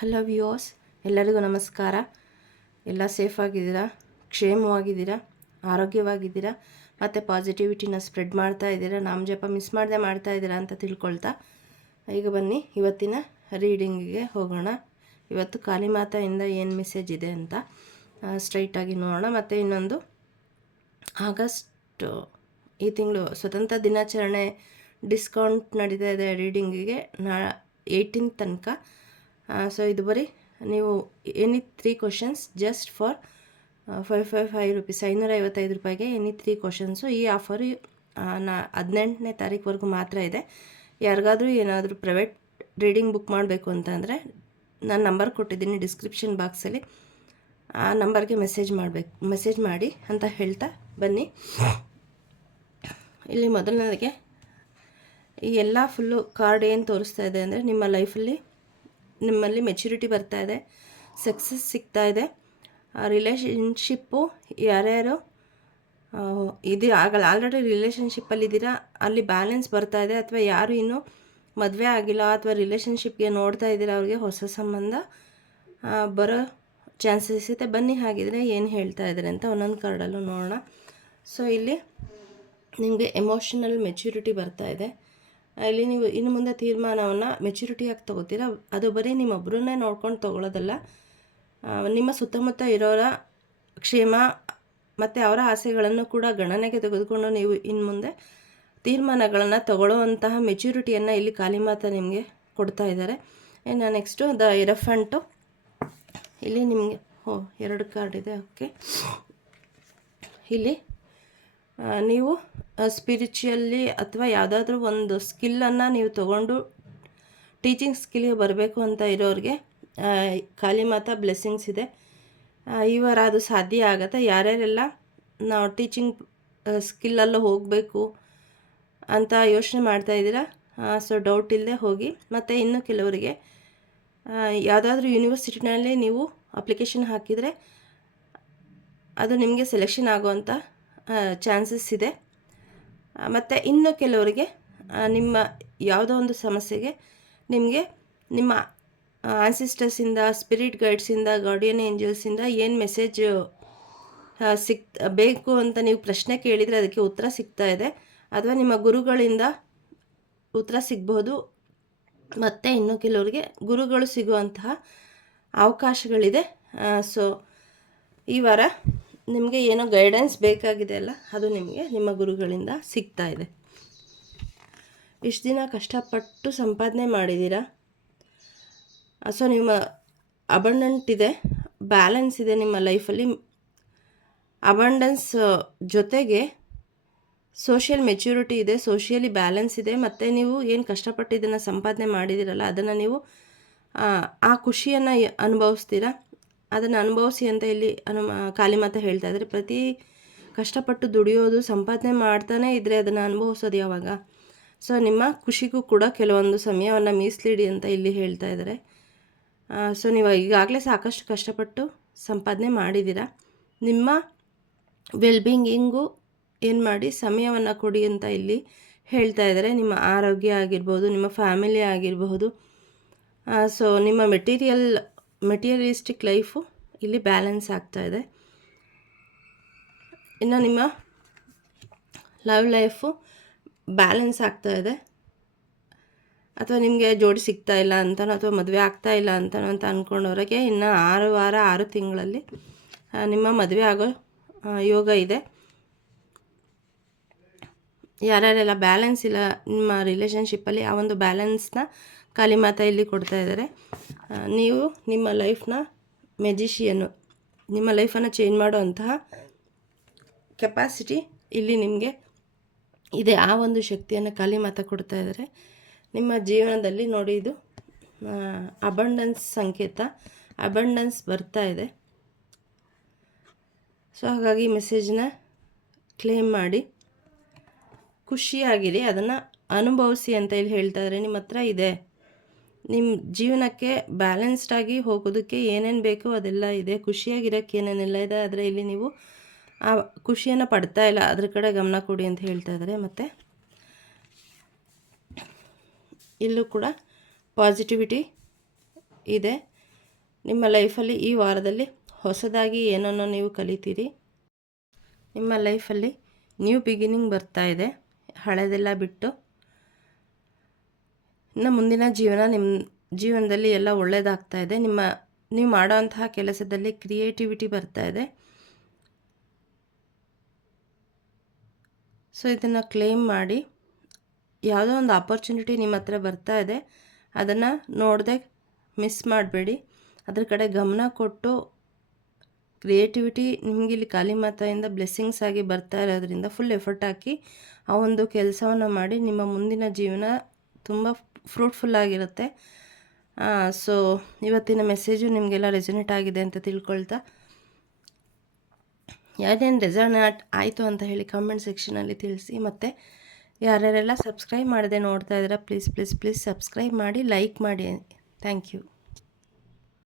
Hello viewers, ಎಲ್ಲರಿಗೂ ನಮಸ್ಕಾರ. ಎಲ್ಲ ಸೇಫಾಗಿದ್ದೀರಾ, ಕ್ಷೇಮವಾಗಿದ್ದೀರಾ, ಆರೋಗ್ಯವಾಗಿದ್ದೀರಾ ಮತ್ತು ಪಾಸಿಟಿವಿಟಿನ ಸ್ಪ್ರೆಡ್ ಮಾಡ್ತಾ ಇದ್ದೀರಾ, ನಾಮ ಜಪ ಮಿಸ್ ಮಾಡದೆ ಮಾಡ್ತಾ ಇದ್ದೀರಾ ಅಂತ ತಿಳ್ಕೊಳ್ತಾ ಈಗ ಬನ್ನಿ ಇವತ್ತಿನ ರೀಡಿಂಗಿಗೆ ಹೋಗೋಣ. ಇವತ್ತು ಕಾಳಿಮಾತೆಯಿಂದ ಏನು ಮೆಸೇಜ್ ಇದೆ ಅಂತ ಸ್ಟ್ರೈಟಾಗಿ ನೋಡೋಣ. ಮತ್ತು ಇನ್ನೊಂದು ಆಗಸ್ಟ್ ಈ ತಿಂಗಳು ಸ್ವತಂತ್ರ ದಿನಾಚರಣೆ ಡಿಸ್ಕೌಂಟ್ ನಡೀತಾ ಇದೆ ರೀಡಿಂಗಿಗೆ 18 ತನಕ. ಸೊ ಇದು ಬರೀ ನೀವು any 3 questions just for 555 rupees, 555 ರೂಪಾಯಿಗೆ ಎನಿ 3 ಕ್ವಶನ್ಸು. ಈ ಆಫರು 18ನೇ ತಾರೀಕುವರೆಗೂ ಮಾತ್ರ ಇದೆ. ಯಾರಿಗಾದರೂ ಏನಾದರೂ ಪ್ರೈವೇಟ್ ರೀಡಿಂಗ್ ಬುಕ್ ಮಾಡಬೇಕು ಅಂತಂದರೆ ನಾನು ನಂಬರ್ ಕೊಟ್ಟಿದ್ದೀನಿ ಡಿಸ್ಕ್ರಿಪ್ಷನ್ ಬಾಕ್ಸಲ್ಲಿ, ಆ ನಂಬರ್ಗೆ ಮೆಸೇಜ್ ಮಾಡಿ ಅಂತ ಹೇಳ್ತಾ ಬನ್ನಿ. ಇಲ್ಲಿ ಮೊದಲನೇದಾಗೆ ಈ ಎಲ್ಲ ಫುಲ್ಲು ಕಾರ್ಡ್ ಏನು ತೋರಿಸ್ತಾ ಇದೆ ಅಂದರೆ ನಿಮ್ಮಲ್ಲಿ ಮೆಚುರಿಟಿ ಬರ್ತಾ ಇದೆ, ಸಕ್ಸಸ್ ಸಿಗ್ತಾ ಇದೆ, ರಿಲೇಷನ್ಶಿಪ್ಪು ಯಾರ್ಯಾರು ಇದು ಆಗಲ್ಲ ಆಲ್ರೆಡಿ ರಿಲೇಷನ್ಶಿಪ್ಪಲ್ಲಿದ್ದೀರಾ ಅಲ್ಲಿ ಬ್ಯಾಲೆನ್ಸ್ ಬರ್ತಾ ಇದೆ, ಅಥವಾ ಯಾರು ಇನ್ನೂ ಮದುವೆ ಆಗಿಲ್ಲ ಅಥವಾ ರಿಲೇಷನ್ಶಿಪ್ಗೆ ನೋಡ್ತಾ ಇದ್ದೀರಾ ಅವ್ರಿಗೆ ಹೊಸ ಸಂಬಂಧ ಬರೋ ಚಾನ್ಸಸ್ ಇದೆ. ಬನ್ನಿ ಹಾಗಿದ್ರೆ ಏನು ಹೇಳ್ತಾ ಇದ್ದಾರೆ ಅಂತ ಒಂದೊಂದು ಕಾರ್ಡಲ್ಲೂ ನೋಡೋಣ. ಸೊ ಇಲ್ಲಿ ನಿಮಗೆ ಎಮೋಷನಲ್ ಮೆಚುರಿಟಿ ಬರ್ತಾ ಇದೆ. ಇಲ್ಲಿ ನೀವು ಇನ್ನು ಮುಂದೆ ತೀರ್ಮಾನವನ್ನು ಮೆಚುರಿಟಿಯಾಗಿ ತೊಗೋತೀರ. ಅದು ಬರೀ ನಿಮ್ಮೊಬ್ಬರನ್ನೇ ನೋಡ್ಕೊಂಡು ತೊಗೊಳ್ಳೋದಲ್ಲ, ನಿಮ್ಮ ಸುತ್ತಮುತ್ತ ಇರೋರ ಕ್ಷೇಮ ಮತ್ತು ಅವರ ಆಸೆಗಳನ್ನು ಕೂಡ ಗಣನೆಗೆ ತೆಗೆದುಕೊಂಡು ನೀವು ಇನ್ನು ಮುಂದೆ ತೀರ್ಮಾನಗಳನ್ನು ತಗೊಳ್ಳುವಂತಹ ಮೆಚುರಿಟಿಯನ್ನು ಇಲ್ಲಿ ಕಾಳಿಮಾತೆ ನಿಮಗೆ ಕೊಡ್ತಾ ಇದ್ದಾರೆ. ಇನ್ನು ನೆಕ್ಸ್ಟು ದ ಎಲಿಫೆಂಟು. ಇಲ್ಲಿ ನಿಮಗೆ 2 ಕಾರ್ಡ್ ಇದೆ. ಓಕೆ, ಇಲ್ಲಿ ನೀವು ಸ್ಪಿರಿಚುವಲ್ಲಿ ಅಥವಾ ಯಾವುದಾದ್ರೂ ಒಂದು ಸ್ಕಿಲ್ಲನ್ನು ನೀವು ತೊಗೊಂಡು ಟೀಚಿಂಗ್ ಸ್ಕಿಲ್ಗೆ ಬರಬೇಕು ಅಂತ ಇರೋರಿಗೆ ಕಾಳಿಮಾತೆ ಬ್ಲೆಸ್ಸಿಂಗ್ಸ್ ಇದೆ. ಈ ವಾರ ಅದು ಸಾಧ್ಯ ಆಗುತ್ತೆ. ಯಾರ್ಯಾರೆಲ್ಲ ನಾವು ಟೀಚಿಂಗ್ ಸ್ಕಿಲ್ಲಲ್ಲೂ ಹೋಗಬೇಕು ಅಂತ ಯೋಚನೆ ಮಾಡ್ತಾಯಿದ್ದೀರಾ, ಸೊ ಡೌಟ್ ಇಲ್ಲದೆ ಹೋಗಿ. ಮತ್ತು ಇನ್ನು ಕೆಲವರಿಗೆ ಯಾವುದಾದ್ರೂ ಯೂನಿವರ್ಸಿಟಿನಲ್ಲಿ ನೀವು ಅಪ್ಲಿಕೇಶನ್ ಹಾಕಿದರೆ ಅದು ನಿಮಗೆ ಸೆಲೆಕ್ಷನ್ ಆಗುವಂಥ ಚಾನ್ಸಸ್ ಇದೆ. ಮತ್ತು ಇನ್ನು ಕೆಲವರಿಗೆ ನಿಮ್ಮ ಯಾವುದೋ ಒಂದು ಸಮಸ್ಯೆಗೆ ನಿಮಗೆ ನಿಮ್ಮ ಆನ್ಸಿಸ್ಟರ್ಸಿಂದ, ಸ್ಪಿರಿಟ್ ಗೈಡ್ಸಿಂದ, ಗಾರ್ಡಿಯನ್ ಏಂಜಲ್ಸಿಂದ ಏನು ಮೆಸೇಜ್ ಬೇಕು ಅಂತ ನೀವು ಪ್ರಶ್ನೆ ಕೇಳಿದರೆ ಅದಕ್ಕೆ ಉತ್ತರ ಸಿಗ್ತಾ ಇದೆ, ಅಥವಾ ನಿಮ್ಮ ಗುರುಗಳಿಂದ ಉತ್ತರ ಸಿಗ್ಬೋದು. ಮತ್ತು ಇನ್ನು ಕೆಲವರಿಗೆ ಗುರುಗಳು ಸಿಗುವಂತಹ ಅವಕಾಶಗಳಿದೆ. ಸೊ ಈ ವಾರ ನಿಮಗೆ ಏನೋ ಗೈಡೆನ್ಸ್ ಬೇಕಾಗಿದೆ ಅಲ್ಲ, ಅದು ನಿಮಗೆ ನಿಮ್ಮ ಗುರುಗಳಿಂದ ಸಿಗ್ತಾ ಇದೆ. ಇಷ್ಟು ದಿನ ಕಷ್ಟಪಟ್ಟು ಸಂಪಾದನೆ ಮಾಡಿದ್ದೀರಾ, ಸೊ ನಿಮ್ಮ ಅಬಂಡೆಂಟ್ ಇದೆ, ಬ್ಯಾಲೆನ್ಸ್ ಇದೆ ನಿಮ್ಮ ಲೈಫಲ್ಲಿ. ಅಬಂಡೆನ್ಸ್ ಜೊತೆಗೆ ಸೋಷಿಯಲ್ ಮೆಚ್ಯೂರಿಟಿ ಇದೆ, ಸೋಷಿಯಲಿ ಬ್ಯಾಲೆನ್ಸ್ ಇದೆ. ಮತ್ತು ನೀವು ಏನು ಕಷ್ಟಪಟ್ಟು ಇದನ್ನು ಸಂಪಾದನೆ ಮಾಡಿದ್ದೀರಲ್ಲ ಅದನ್ನು ನೀವು ಆ ಖುಷಿಯನ್ನು ಅನುಭವಿಸ್ತೀರಾ. ಅದನ್ನು ಅನುಭವಿಸಿ ಅಂತ ಇಲ್ಲಿ ಕಾಳಿಮಾತೆ ಹೇಳ್ತಾ ಇದ್ದಾರೆ. ಪ್ರತಿ ಕಷ್ಟಪಟ್ಟು ದುಡಿಯೋದು, ಸಂಪಾದನೆ ಮಾಡ್ತಾನೆ ಇದ್ದರೆ ಅದನ್ನು ಅನುಭವಿಸೋದು ಯಾವಾಗ? ಸೊ ನಿಮ್ಮ ಖುಷಿಗೂ ಕೂಡ ಕೆಲವೊಂದು ಸಮಯವನ್ನು ಮೀಸಲಿಡಿ ಅಂತ ಇಲ್ಲಿ ಹೇಳ್ತಾ ಇದ್ದಾರೆ. ಸೊ ನೀವು ಈಗಾಗಲೇ ಸಾಕಷ್ಟು ಕಷ್ಟಪಟ್ಟು ಸಂಪಾದನೆ ಮಾಡಿದ್ದೀರಾ. ನಿಮ್ಮ ವೆಲ್ಬೀಯಿಂಗು ಏನು ಮಾಡಿ ಸಮಯವನ್ನು ಕೊಡಿ ಅಂತ ಇಲ್ಲಿ ಹೇಳ್ತಾ ಇದ್ದಾರೆ. ನಿಮ್ಮ ಆರೋಗ್ಯ ಆಗಿರ್ಬೋದು, ನಿಮ್ಮ ಫ್ಯಾಮಿಲಿ ಆಗಿರಬಹುದು, ಸೊ ನಿಮ್ಮ ಮೆಟೀರಿಯಲಿಸ್ಟಿಕ್ ಲೈಫು ಇಲ್ಲಿ ಬ್ಯಾಲೆನ್ಸ್ ಆಗ್ತಾ ಇದೆ. ಇನ್ನು ನಿಮ್ಮ ಲವ್ ಲೈಫು ಬ್ಯಾಲೆನ್ಸ್ ಆಗ್ತಾ ಇದೆ, ಅಥವಾ ನಿಮಗೆ ಜೋಡಿ ಸಿಗ್ತಾ ಇಲ್ಲ ಅಂತನೋ ಅಥವಾ ಮದುವೆ ಆಗ್ತಾ ಇಲ್ಲ ಅಂತನೋ ಅಂತ ಅಂದ್ಕೊಂಡವ್ರಿಗೆ ಇನ್ನು 6 ವಾರ 6 ತಿಂಗಳಲ್ಲಿ ನಿಮ್ಮ ಮದುವೆ ಆಗೋ ಯೋಗ ಇದೆ. ಯಾರ್ಯಾರೆಲ್ಲ ಬ್ಯಾಲೆನ್ಸ್ ಇಲ್ಲ ನಿಮ್ಮ ರಿಲೇಷನ್ಶಿಪ್ಪಲ್ಲಿ, ಆ ಒಂದು ಬ್ಯಾಲೆನ್ಸ್ನ ಕಾಳಿಮಾತೆ ಇಲ್ಲಿ ಕೊಡ್ತಾ ಇದ್ದಾರೆ. ನೀವು ನಿಮ್ಮ ಲೈಫ್ನ ಮೆಜಿಷಿಯನ್ನು, ನಿಮ್ಮ ಲೈಫನ್ನು ಚೇಂಜ್ ಮಾಡುವಂತಹ ಕೆಪಾಸಿಟಿ ಇಲ್ಲಿ ನಿಮಗೆ ಇದೆ. ಆ ಒಂದು ಶಕ್ತಿಯನ್ನು ಕಾಳಿಮಾತೆ ಕೊಡ್ತಾ ಇದ್ದಾರೆ. ನಿಮ್ಮ ಜೀವನದಲ್ಲಿ ನೋಡಿ, ಇದು ಅಬಂಡೆನ್ಸ್ ಸಂಕೇತ, ಅಬಂಡೆನ್ಸ್ ಬರ್ತಾ ಇದೆ. ಸೊ ಹಾಗಾಗಿ ಮೆಸೇಜ್ನ ಕ್ಲೇಮ್ ಮಾಡಿ ಖುಷಿಯಾಗಿರಿ, ಅದನ್ನು ಅನುಭವಿಸಿ ಅಂತ ಇಲ್ಲಿ ಹೇಳ್ತಾ ಇದ್ದಾರೆ. ನಿಮ್ಮ ಹತ್ರ ಇದೆ, ನಿಮ್ಮ ಜೀವನಕ್ಕೆ ಬ್ಯಾಲೆನ್ಸ್ಡಾಗಿ ಹೋಗೋದಕ್ಕೆ ಏನೇನು ಬೇಕೋ ಅದೆಲ್ಲ ಇದೆ, ಖುಷಿಯಾಗಿರೋಕ್ಕೆ ಏನೇನೆಲ್ಲ ಇದೆ. ಆದರೆ ಇಲ್ಲಿ ನೀವು ಆ ಖುಷಿಯನ್ನು ಪಡ್ತಾ ಇಲ್ಲ, ಅದ್ರ ಕಡೆ ಗಮನ ಕೊಡಿ ಅಂತ ಹೇಳ್ತಾ ಇದ್ದಾರೆ. ಮತ್ತು ಇಲ್ಲೂ ಕೂಡ ಪಾಸಿಟಿವಿಟಿ ಇದೆ. ನಿಮ್ಮ ಲೈಫಲ್ಲಿ ಈ ವಾರದಲ್ಲಿ ಹೊಸದಾಗಿ ಏನನ್ನು ನೀವು ಕಲಿತೀರಿ. ನಿಮ್ಮ ಲೈಫಲ್ಲಿ ನ್ಯೂ ಬಿಗಿನಿಂಗ್ ಬರ್ತಾ ಇದೆ, ಹಳೆದೆಲ್ಲ ಬಿಟ್ಟು ಇನ್ನು ಮುಂದಿನ ನಿಮ್ಮ ಜೀವನದಲ್ಲಿ ಎಲ್ಲ ಒಳ್ಳೆಯದಾಗ್ತಾ ಇದೆ. ನೀವು ಮಾಡೋವಂತಹ ಕೆಲಸದಲ್ಲಿ ಕ್ರಿಯೇಟಿವಿಟಿ ಬರ್ತಾ ಇದೆ. ಸೊ ಇದನ್ನು ಕ್ಲೇಮ್ ಮಾಡಿ. ಯಾವುದೋ ಒಂದು ಆಪರ್ಚುನಿಟಿ ನಿಮ್ಮ ಹತ್ರ ಬರ್ತಾ ಇದೆ, ಅದನ್ನು ನೋಡದೆ ಮಿಸ್ ಮಾಡಬೇಡಿ. ಅದ್ರ ಕಡೆ ಗಮನ ಕೊಟ್ಟು ಕ್ರಿಯೇಟಿವಿಟಿ ನಿಮಗಿಲ್ಲಿ ಕಾಳಿ ಮಾತೆಯಿಂದ ಬ್ಲೆಸ್ಸಿಂಗ್ಸ್ ಆಗಿ ಬರ್ತಾ ಇರೋದ್ರಿಂದ ಫುಲ್ ಎಫರ್ಟ್ ಹಾಕಿ ಆ ಒಂದು ಕೆಲಸವನ್ನು ಮಾಡಿ. ನಿಮ್ಮ ಮುಂದಿನ ಜೀವನ ತುಂಬ ಫ್ರೂಟ್ಫುಲ್ಲಾಗಿರುತ್ತೆ. ಸೊ ಇವತ್ತಿನ ಮೆಸೇಜು ನಿಮಗೆಲ್ಲ ರೆಸೊನೇಟ್ ಆಗಿದೆ ಅಂತ ತಿಳ್ಕೊಳ್ತಾ, ಯಾವ್ದೇನು ರೆಸೊನೇಟ್ ಆಯಿತು ಅಂತ ಹೇಳಿ ಕಮೆಂಟ್ ಸೆಕ್ಷನಲ್ಲಿ ತಿಳಿಸಿ. ಮತ್ತು ಯಾರ್ಯಾರೆಲ್ಲ ಸಬ್ಸ್ಕ್ರೈಬ್ ಮಾಡದೆ ನೋಡ್ತಾ ಇದ್ದೀರಾ, ಪ್ಲೀಸ್ ಸಬ್ಸ್ಕ್ರೈಬ್ ಮಾಡಿ, ಲೈಕ್ ಮಾಡಿ. Thank you.